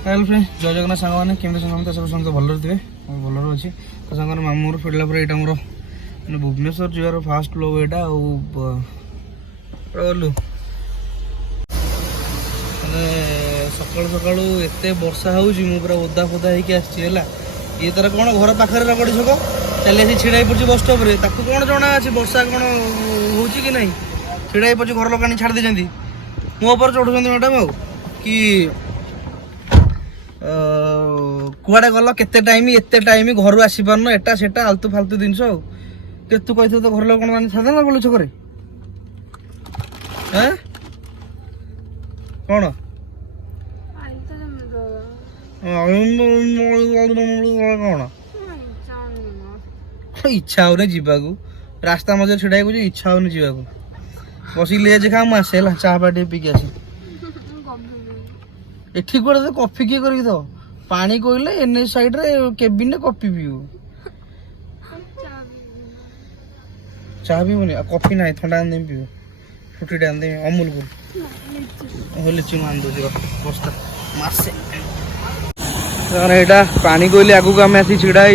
hello friend जय जगन्नाथ सांग मैंने केमी सांग सब समस्त भल थे भल अच्छी तो सांग मामू फेरला यहाँ मोर भुवनेश्वर जीवार फास्ट ब्लॉग यहाँ गलु सका सका एत वर्षा हो पूरा ओदा फोदा होगी आसला ये तार कौन घर पाखे रगड़ी छक चली आसी छिड़ा पड़ी बस स्टॉप रे ताकू कौन जना अच्छे वर्षा कौन हो कि नहीं छिड़ा पड़ी घर लोक छाड़ देती मो पर चढ़ुं मैडम आ कि कुआड़े गल केते टाइम एते टाइम घर आसी पारन एटा सेटा आलतू फालतू जिनस तू कही तो घर लोग कौन छाड़े ना बोलू छकरे कौन कौन इच्छा हो जावाक रास्ता मझे छिड़ा इच्छा हो जावाक बस लेज खा मुझे चाह पा पीकी आस एठी कोड़े तो कॉफी किए कर तो पानी कोइले एन साइड रे केबिन रे कॉफी पीऊ चाह भी बनी कॉफी ना ठंडा आन देम पीऊ फ्रूटी डाल दे अमूल को लिची मान दो बस्ता मासे यहाँ पानी कोइले आगू को आम आसी छिड़ा है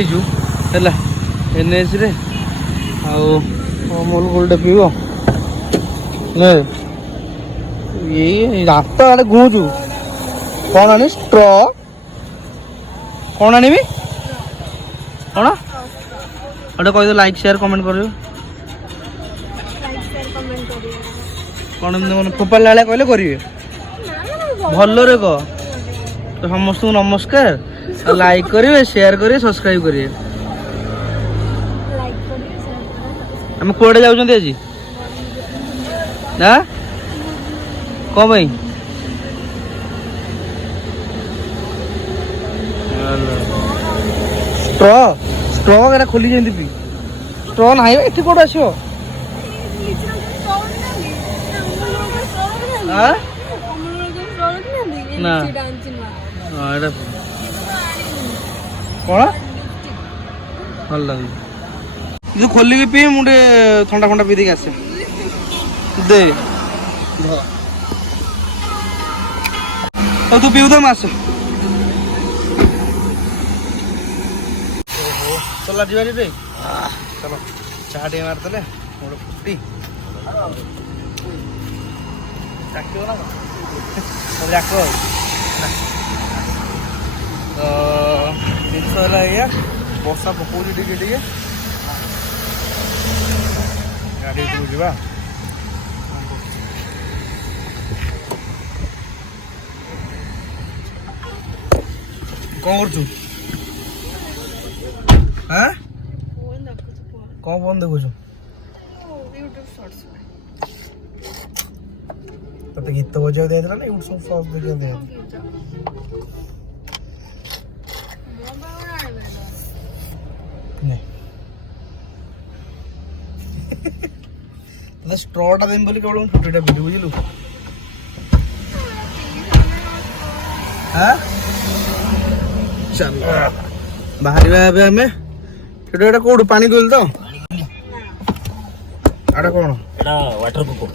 एनएच रे अमूल गोल्ड पीव ये रास्ता आड़े घूचु कौन आनी स्ट्रॉ कौन आनी कौन गोटे कह लाइक शेयर कमेंट कर कौन फोपाड़ा बेले कहले करेंगे भल रे कह तो समस्त नमस्कार लाइक करेंगे शेयर करेंगे सब्सक्राइब करेंगे आम कौड़े जाऊँ आज ना कौन भाई स्ट्रॉ स्ट्रॉ क्या खोली जाती पी स्ट्रॉ ना ये कौट आस कौन भल लगे खोलिकी पी मुझे थंडा फंडा पी देखे आसे दे तो तू पीऊ तो मास चला जीवारी रे चलो चाह टे मारदे मोर फुटी डाक ना डाक तो जिनस है वर्षा पकाऊँ टे गाड़ी जा कौन कर कौन फोन देखु ते गीत बजा दिया ना यूट्यूब शॉर्ट्स देखिए तो स्ट्रॉटा देम बोली केवल फुटीटा पीली बुझलु चल बाहर आम एटा कौट पानी कोइल तो आड़ा कौन वाटर पोको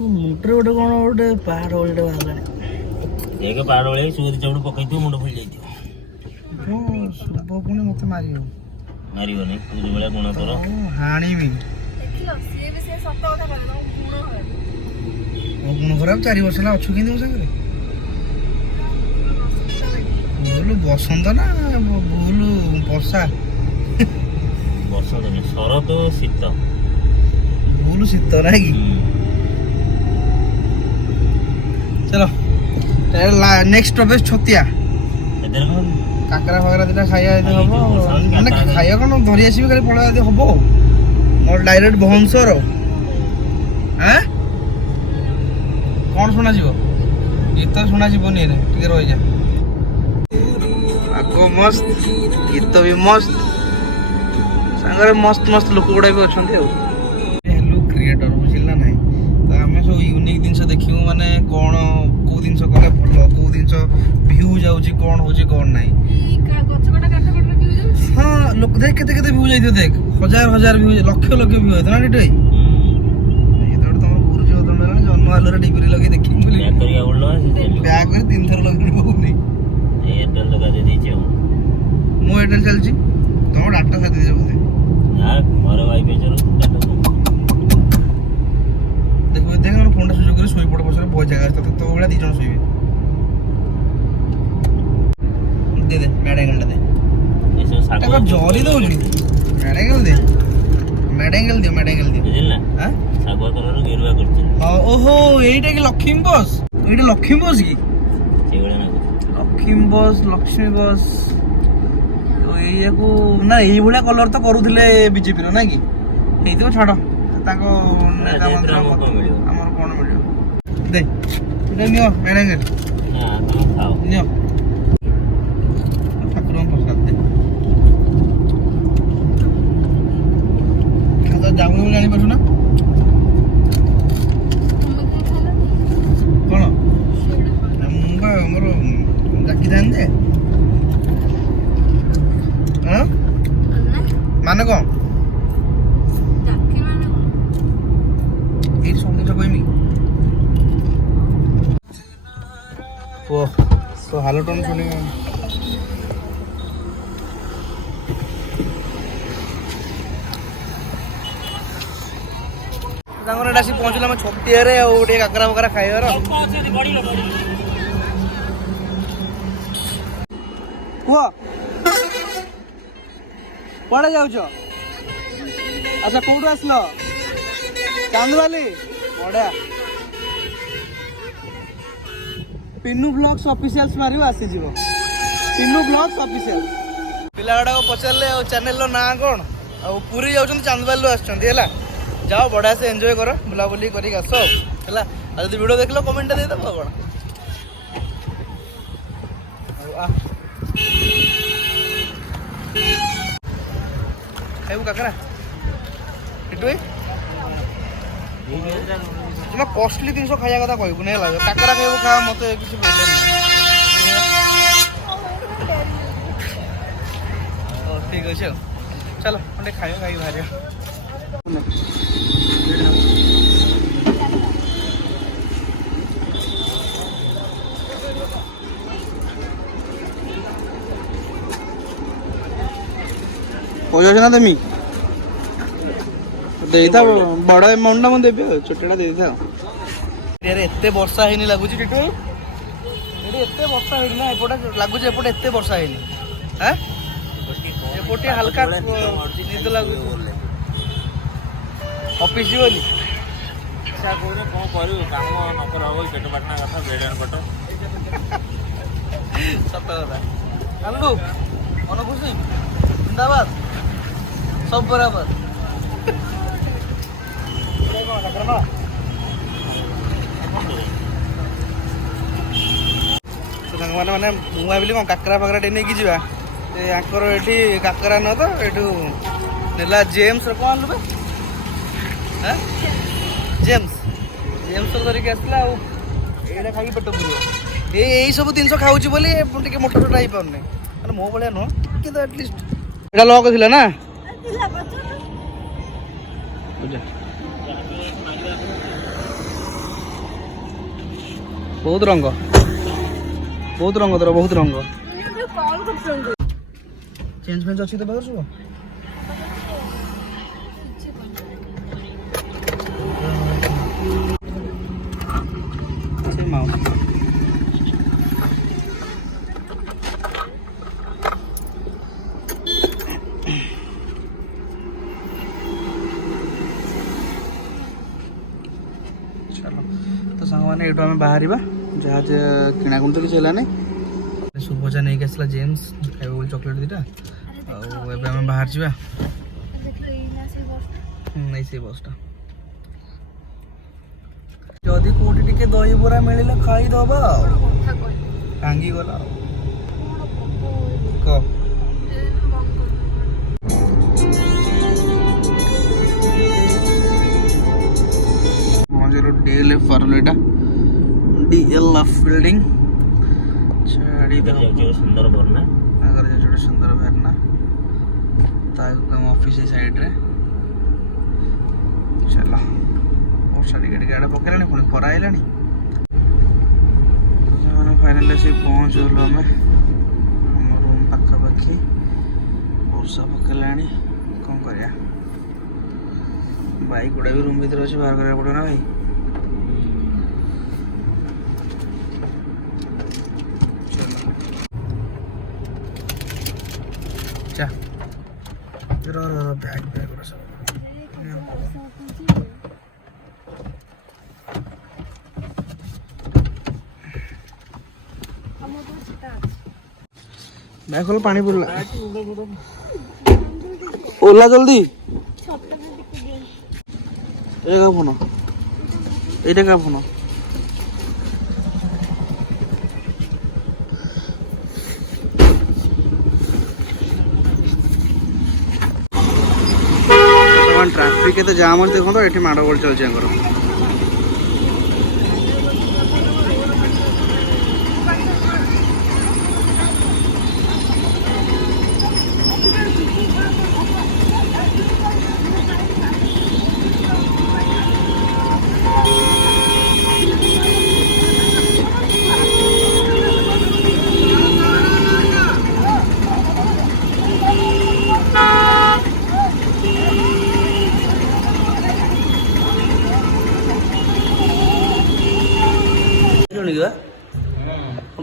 मुंडे गोटे कौन गोटे पहाड़ वाले बाहर एक पहाड़ वाले सुगति चौड़ पकई मुंड फुल जाइए शुभ पुणी मत मार मारिबनी पूरी बेला गुण तोर हाणीबी गुण खराब 4 वर्ष है अच्छु कि सागर भूल बसंत ना भूल वर्षा बसंत नहीं शरत शीत भूल शीत ना कि चलो नेक्स्ट स्टॉपेज छतिया काकरा फाकरा दिटा खाइया हम माने खाइया कौन धरी आसबि खाली पड़ा हम मोर डायरेक्ट भुवनेश्वर कौन शुणा गीत शुणा जीवनी टे रही जा आगो मस्त गीत भी मस्त सांगरे मस्त मस्त लोक गुड़ा भी अच्छा हेलो क्रिएटर बुझिला ना तो आम सब यूनिक जिनस देखू माने कौन कौ जिन कले भल कौ जिन भ्यू जाऊँगी कौन हो कौन ना हाँ लोक देख केते केते भ्यू जाइए देख हजार हजार भ्यू लक्ष लक्ष भ्यू होता ना टे ये तो तुम गुरुजी बदल जन्म आलोरे डिग्री लगे देखी बैग कर ଏୟାରଟେଲ ଚାଲିଛି ତମ ଡାଟା ସାଥି ଦେଇଛ ବୋଧେ ନା ମୋର ୱାଇଫାଇ ଚାଲୁଛି ଡାଟା ଦେଖ ଦେଖ ମୋର ଫୋନଟା ସୁଇଚ୍ କରି ଶୋଇପଡ଼ ପଛରେ ବହୁତ ଜାଗା ଅଛି ତୋ ଭଳିଆ 2 ଜଣ ଶୋଇବେ ଦେ ଦେ ମ୍ୟାଡାଙ୍ଗଲଟା ଦେ ଏସବୁ ଶାଗ ତାକୁ ଜରି ଦଉଛୁ ମ୍ୟାଡାଙ୍ଗଲ ଦେ ମ୍ୟାଡାଙ୍ଗଲ ଦିଅ ବୁଝିଲ ନା ଆଁ ଶାଗୁଆ କଲର ଗେରୁଆ କରୁଛନ୍ତି ଓହୋ ଏଇଟା କି ଲକ୍ଷ୍ମୀ ବସ୍ ଏଇଟା ଲକ୍ଷ୍ମୀ ବସ୍ କି ସେଇଭଳିଆ ନା ଲକ୍ଷ୍ମୀ ବସ୍ ଏଇଆକୁ ନା ଏଇଭଳିଆ କଲର ତ କରୁଥିଲେ ବିଜେପିର ନା କି ହେଇଥିବ ଛାଡ଼ ତାଙ୍କ ନେତା ମନ୍ତ୍ରୀ କଣ ମିଳିବ ଆମର କଣ ମିଳିବ ଦେ ଏଇଟା ନିଅ ମ୍ୟାଡାଙ୍ଗଲ ନା ତମେ ଖାଅ ନିଅ ଠାକୁରଙ୍କ ପ୍ରସାଦ ଦେ ଖାତା ଯାଉନି ବୋଲି ଜାଣିପାରୁଛୁ ନା କଣ ମୁଁ ବା ଆମର ଡାକିଥାନ୍ତି ଯେ ହଁ ମାନେ କଣ ଏଇଠି ସବୁ ଜିନିଷ କହିମି କୁହ ତ ହାଲୋ ଟୋନ୍ ଶୁଣି ତାଙ୍କର ଏଇଟା ଆସି ପହଞ୍ଚିଲା ଆମ ଛତିଆରେ ଆଉ ଟିକେ କାକରା ଫାକରା ଖାଇବାର କୁହ କୁଆଡ଼େ ଯାଉଛ ଆଚ୍ଛା କୋଉଠୁ ଆସିଲ ଚାନ୍ଦବାଲି ବଢ଼ିଆ ପିନୁ ବ୍ଲଗ୍ସ ଅଫିସିଆଲ୍ସ ମାରିବ ଆସିଯିବ ପିନୁ ବ୍ଲଗ୍ସ ଅଫିସିଆଲ୍ସ ପିଲା ଗୁଡ଼ାକ ପଚାରିଲେ ଆଉ ଚ୍ୟାନେଲର ନାଁ କ'ଣ ଆଉ ପୁରୀ ଯାଉଛନ୍ତି ଚାନ୍ଦବାଲିରୁ ଆସିଛନ୍ତି ହେଲା ଯାଅ ବଢ଼ିଆ ସେ ଏନ୍ଜୟ କର ବୁଲାବୁଲି କରିକି ଆସ ଆଉ ହେଲା ଆଉ ଯଦି ଭିଡ଼ିଓ ଦେଖିଲ କମେଣ୍ଟଟା ଦେଇଦେବ ଆଉ କ'ଣ ଖାଇବୁ କାକରା ଏଠୁ ତୁମେ କଷ୍ଟଲି ଜିନିଷ ଖାଇବା କଥା କହିବୁନି ହେଲା କାକରା ଖାଇବୁ ଖା ମୋତେ କିଛି ପ୍ରୋବ୍ଲେମ୍ ନାହିଁ ହଉ ଠିକ୍ ଅଛି ଆଉ ଚାଲ ଖଣ୍ଡେ ଖାଇବା ଖାଇକି ବାହାରିବା ପଇସା ସିନା ଦେମି ଦେଇଥା ବଡ଼ ଆମାଉଣ୍ଟଟା ମୁଁ ଦେବି ଆଉ ଛୋଟଟା ଦେଇଥା ଏତେ ବର୍ଷା ହେଇନି ଲାଗୁଛି ଟିଟୁ ଏଠି ଏତେ ବର୍ଷା ହେଇନି ନା ଏପଟେ ଲାଗୁଛି ଏପଟେ ଏତେ ବର୍ଷା ହେଇନି ଆଁ ଏପଟେ ହାଲକା ନିଦ ଲାଗୁଛି ଅଫିସ ଯିବନି କଣ କରିବୁ କାମ ନ କର ହବ ପେଟ ପାଟଣା କଥା ବେଡ ପଟ ସତ କଥା ଆଲୁ ମନ ଖୁସି ଜିନ୍ଦାବାଦ सब बराबर ସାଙ୍ଗମାନେ ମାନେ ମୁଁ ଭାବିଲି କ'ଣ କାକରା ଫାକରା ଟିକେ ନେଇକି ଯିବା ଆଙ୍କର ଏଠି କାକରା ନୁହଁ ତ ଏଠୁ ନେଲା ଜେମ୍ସର କ'ଣ ଆଣିଲୁ ବା ଜେମ୍ସର ଧରିକି ଆସିଲା ଆଉ ଏଇଟା ଖାଇକି ପେଟ ପୁରିବ ଏଇ ସବୁ ଜିନିଷ ଖାଉଛି ବୋଲି ଟିକେ ମୋଟା ଛୋଟା ହେଇପାରୁନି ମାନେ ମୋ ଭଳିଆ ନୁହଁ କିନ୍ତୁ ଆଟଲିଷ୍ଟ ଏଇଟା ଲକ୍ ଥିଲା ନା ବହୁତ ରଙ୍ଗ ତୋର ବହୁତ ରଙ୍ଗ ଚେଞ୍ଜ ଫେଞ୍ଜ ଅଛି ତ ପାଖରେ ସବୁ ସାଙ୍ଗମାନେ ଏଇଠୁ ଆମେ ବାହାରିବା ଯାହା କିଣାକୁଣି ତ କିଛି ହେଲାନି ସୁଭଜା ନେଇକି ଆସିଲା ଜେମ୍ସ ଖାଇବ ବୋଲି ଚକୋଲେଟ୍ ଦୁଇଟା ଆଉ ଏବେ ଆମେ ବାହାରି ଯିବା ନାଇଁ ସେଇ ବସ୍ଟା ଯଦି କୋଉଠି ଟିକେ ଦହିବରା ମିଳିଲେ ଖାଇଦବା ଆଉ ଭାଙ୍ଗିଗଲା ଆଉ କହ DLF ପାର୍ଲେଟା DLF ବିଲ୍ଡିଂ ଛାଡ଼ି ଯାଉଛି ସୁନ୍ଦର ଭରନା ଆଗରେ ଯାଉଛି ଗୋଟେ ସୁନ୍ଦର ଭରନା ତା ଆମ ଅଫିସ ସାଇଡ୍ରେ ଚାଲ ବର୍ଷା ଟିକେ ଟିକେ ଆଡ଼େ ପକେଇଲାଣି ପୁଣି ଖରା ହେଇଲାଣି ସେମାନେ ଫାଇନାଲି ଆସି ପହଞ୍ଚିଗଲୁ ଆମେ ଆମ ରୁମ୍ ପାଖାପାଖି ବର୍ଷା ପକେଇଲାଣି କ'ଣ କରିବା ବାଇକ୍ ଗୁଡ଼ା ବି ରୁମ୍ ଭିତରେ ଅଛି ବାହାର କରିବାକୁ ପଡ଼ିବ ନା ଭାଇ ଚା ବ୍ୟାଗ୍ ଗୁଡ଼ା ସବୁ ব্যাগ খোল পানি পড়লা ওলা জলদি এটা ফোন এইটা কা ফোন ट्राफिक के जाम अच्छे देखो ये माड़गोल चलছে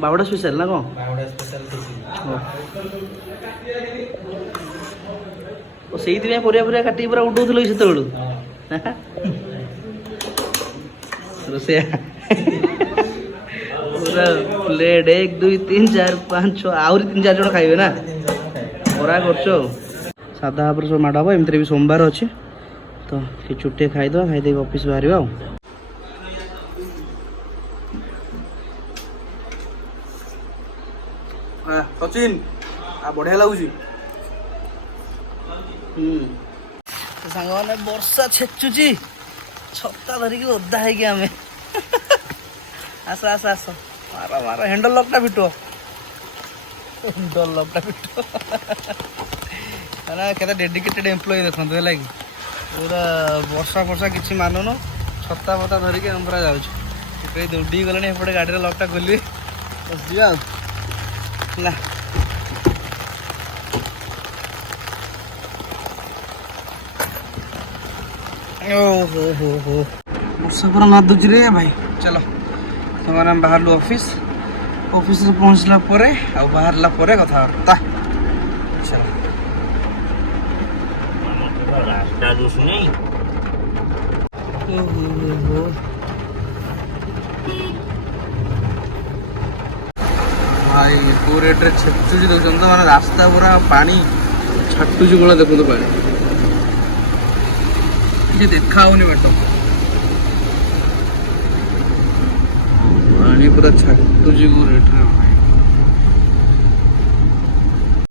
बावड़ा स्पेशल ना कौन बावड़ा स्पेशल से परिया परिया काटी पूरा उड़ौल से रोसे पूरा प्लेट 1 2 3 4 5 6 आहरी 3 4 जन खाइबे ना बरा करछो सादा पर सब माडा एमती भी सोमवार अच्छे तो कि छुट्टी खाईद खाई ऑफिस बाहर सचिन आ बढ़िया लगुच सांग मैंने वर्षा छेचुची छता धरिकी ओदा है आम आस आस आस मार मार हैंडल लकटा फिटो हैंडल लकटा फिटो क्या डेडिकेटेड एम्प्लॉय देखते है कि पूरा वर्षा फर्षा किसी मानुन छता फता धरिकी हम पूरा जाऊँ दौड़ी गले एपटे गाड़ी लकटा खोलिए बस ना ओहो वर्षा पूरा नादुची रे भाई चलो तुम बाहर ऑफिस ऑफिस पहुँचला बाहरला कथबार्ता चलो रास्ता जो सुनी भाई को रेट छेचुची देखुन तो मैंने रास्ता पूरा पानी छाटुची को देखो तो पानी किसी देखा बाट पानी पूरा छाटुची को रेट